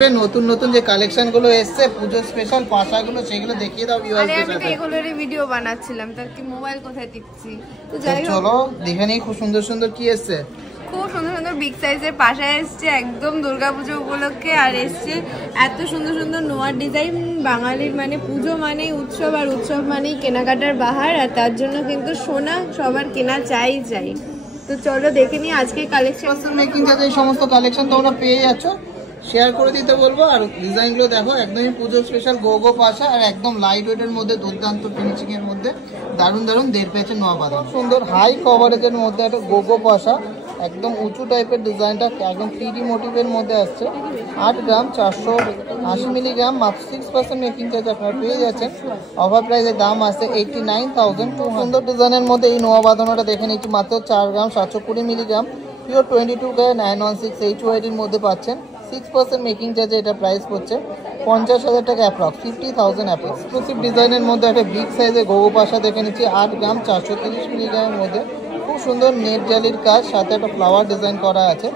নতুন নতুন যে কালেকশন গুলো এসেছে পুজো স্পেশাল পাশাগুলো সেগুলো দেখিয়ে দাও ভিউয়ারদের সাথে। আমি তো এগুলোরই ভিডিও বানাচ্ছিলাম, তার কি মোবাইল কোথায় টিপছি। তো যাই হোক, চলো দেখে নিই খুব সুন্দর সুন্দর কি এসেছে। খুব সুন্দর সুন্দর বিগ সাইজের পাশা এসছে একদম দুর্গাপুজো উপলক্ষে। আর এসছে এত সুন্দর সুন্দর নোয়ার ডিজাইন। বাঙালির মানে পুজো মানেই উৎসব, আর উৎসব মানেই কেনাকাটার বাহার, আর তার জন্য কিন্তু সোনা সবার কেনা চাই। তো চলো দেখে নিই আজকে কালেকশন। মেকিং চার্জ এই সমস্ত কালেকশন তোমরা পেয়ে যাচ্ছ, শেয়ার করে দিতে বলবো। আর ডিজাইনগুলো দেখো একদমই পুজো স্পেশাল গো পাশা, আর একদম লাইট ওয়েটের মধ্যে দুর্দান্ত ফিনিশিং এর মধ্যে দারুণ দারুণ 1.5 পেজের নোয়া বাঁধানো সুন্দর হাই কভারেজের মধ্যে একটা গো পাশা, একদম উঁচু টাইপের ডিজাইনটা একদম 3D মোটিভের মধ্যে আসছে। 8 গ্রাম 480 মিলিগ্রাম, মাত্র 6% মেকিং চার্জ আপনারা পেয়ে যাচ্ছেন। অফার প্রাইসের দাম আসছে 89,200। সুন্দর ডিজাইনের মধ্যে এই নোয়া বাঁধানোটা দেখে নিচ্ছি মাত্র 4 গ্রাম 720 মিলিগ্রাম, পিওর 22K 916 HYD-র মধ্যে পাচ্ছেন। 6% মেকিং চার্জে এটা প্রাইস পড়ছে 50,000 টাকা অ্যাপ্রক্স, 50,000 অ্যাপ্রক্স। এক্সক্লুসিভ ডিজাইনের মধ্যে একটা বিগ সাইজের গোগো পাশা দেখে নিচ্ছি 8 গ্রাম 430 মিলিগ্রামের মধ্যে। খুব সুন্দর নেট জালির কাজ, সাথে একটা ফ্লাওয়ার ডিজাইন করা আছে।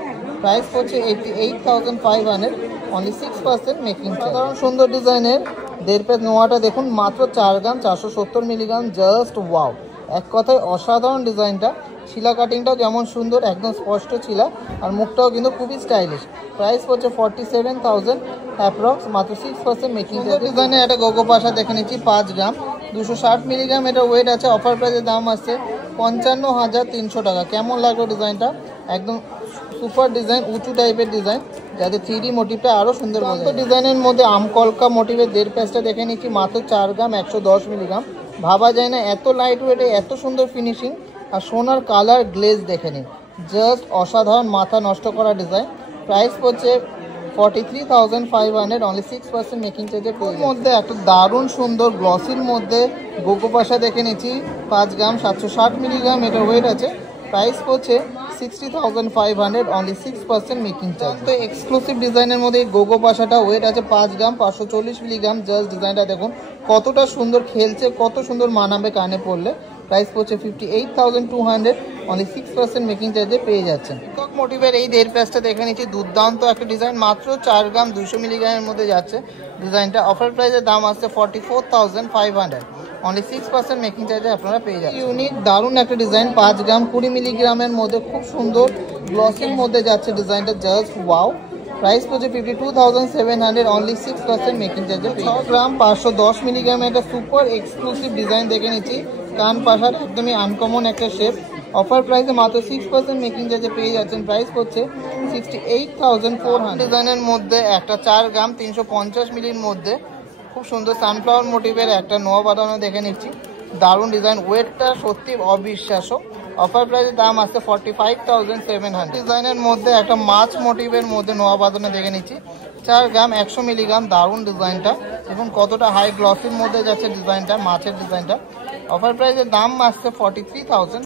প্রাইস পড়ছে 88,500, অনলি 6% মেকিং চার্জ। সাধারণ সুন্দর ডিজাইনের 1.5 পেজ নোয়াটা দেখুন মাত্র 4 গ্রাম 470 মিলিগ্রাম, জাস্ট ওয়াও। এক কথায় অসাধারণ ডিজাইনটা। শিলা কাটিংটাও যেমন সুন্দর, একদম স্পষ্ট শিলা, আর মুখটাও কিন্তু খুবই স্টাইলিশ। প্রাইস পড়ছে 47,000 অ্যাপ্রক্স, মাত্র 6% মেকিং চার্জ। ডিজাইনে একটা গোগো পাশা দেখে নিচ্ছি 5 গ্রাম 260 মিলিগ্রাম, এটা ওয়েট আছে। অফার প্রাইসের দাম আসছে 55,300 টাকা। কেমন লাগলো ডিজাইনটা? একদম সুপার ডিজাইন, উঁচু টাইপের ডিজাইন, যাতে 3D মোটিভটা আরও সুন্দর মতো। ডিজাইনের মধ্যে আমকলকা মোটিভের 1.5 পেজটা দেখে নিচ্ছি মাত্র 4 গ্রাম 110 মিলিগ্রাম। ভাবা যায় না এত লাইট ওয়েটে এত সুন্দর ফিনিশিং, আর সোনার কালার গ্লেজ দেখে নিন, জাস্ট অসাধারণ, মাথা নষ্ট করা ডিজাইন। প্রাইস পড়ছে 43,500, অনলি 6% মেকিং চার্জের মধ্যে একটা দারুণ সুন্দর গ্লসির মধ্যে গোগো পাশা দেখে নিচ্ছি 5 গ্রাম 760 মিলিগ্রাম, এটা ওয়েট আছে। প্রাইস পড়ছে 60,500, অনলি 6% মেকিং চার্জ। তো এক্সক্লুসিভ ডিজাইনের মধ্যে এই গোগো পাশাটা ওয়েট আছে 5 গ্রাম 540 মিলিগ্রাম। জাস্ট ডিজাইনটা দেখুন কতটা সুন্দর খেলছে, কত সুন্দর মানাবে কানে পড়লে। প্রাইস পড়ছে 58,200, অনলি 6% মেকিং চার্জে পেয়ে যাচ্ছেন। পিকক মোটিভের এই 1.5 পেজটা দেখে নিচ্ছি, দুর্দান্ত একটা ডিজাইন, মাত্র 4 গ্রাম 200 মিলিগ্রামের মধ্যে যাচ্ছে ডিজাইনটা। অফার প্রাইসের দাম আসছে 44,500, অনলি 6% মেকিং চার্জে আপনারা পেয়ে যাচ্ছেন। ইউনিক দারুণ একটা ডিজাইন, 5 গ্রাম 20 মিলিগ্রামের মধ্যে, খুব সুন্দর গ্লসির মধ্যে যাচ্ছে ডিজাইনটা, জাস্ট ওয়াও। প্রাইস পড়ছে 52,700, অনলি 6% মেকিং চার্জে। 6 গ্রাম 510 মিলিগ্রামের একটা সুপার এক্সক্লুসিভ ডিজাইন দেখে নিচ্ছি, কান পাশার একদমই আনকমন একটা শেপ। অফার প্রাইসে মাত্র 6% মেকিং চার্জে পেয়ে যাচ্ছেন। প্রাইস পড়ছে 68,400। ডিজাইনের মধ্যে একটা 4 গ্রাম 350 মিলির মধ্যে খুব সুন্দর সানফ্লাওয়ার মোটিভের একটা নোয়া বাঁধানো দেখে নিচ্ছি, দারুণ ডিজাইন, ওয়েটটা সত্যি অবিশ্বাস্য। অফার প্রাইসের দাম আসছে 45,700। ডিজাইনের মধ্যে একটা মাছ মোটিভের মধ্যে নোয়া বাঁধানো দেখে নিচ্ছি 4 গ্রাম 100 মিলিগ্রাম, দারুণ ডিজাইনটা এবং কতটা হাই গ্লসির মধ্যে যাচ্ছে ডিজাইনটা, মাছের ডিজাইনটা। অফার প্রাইসের দাম আসছে 43,000।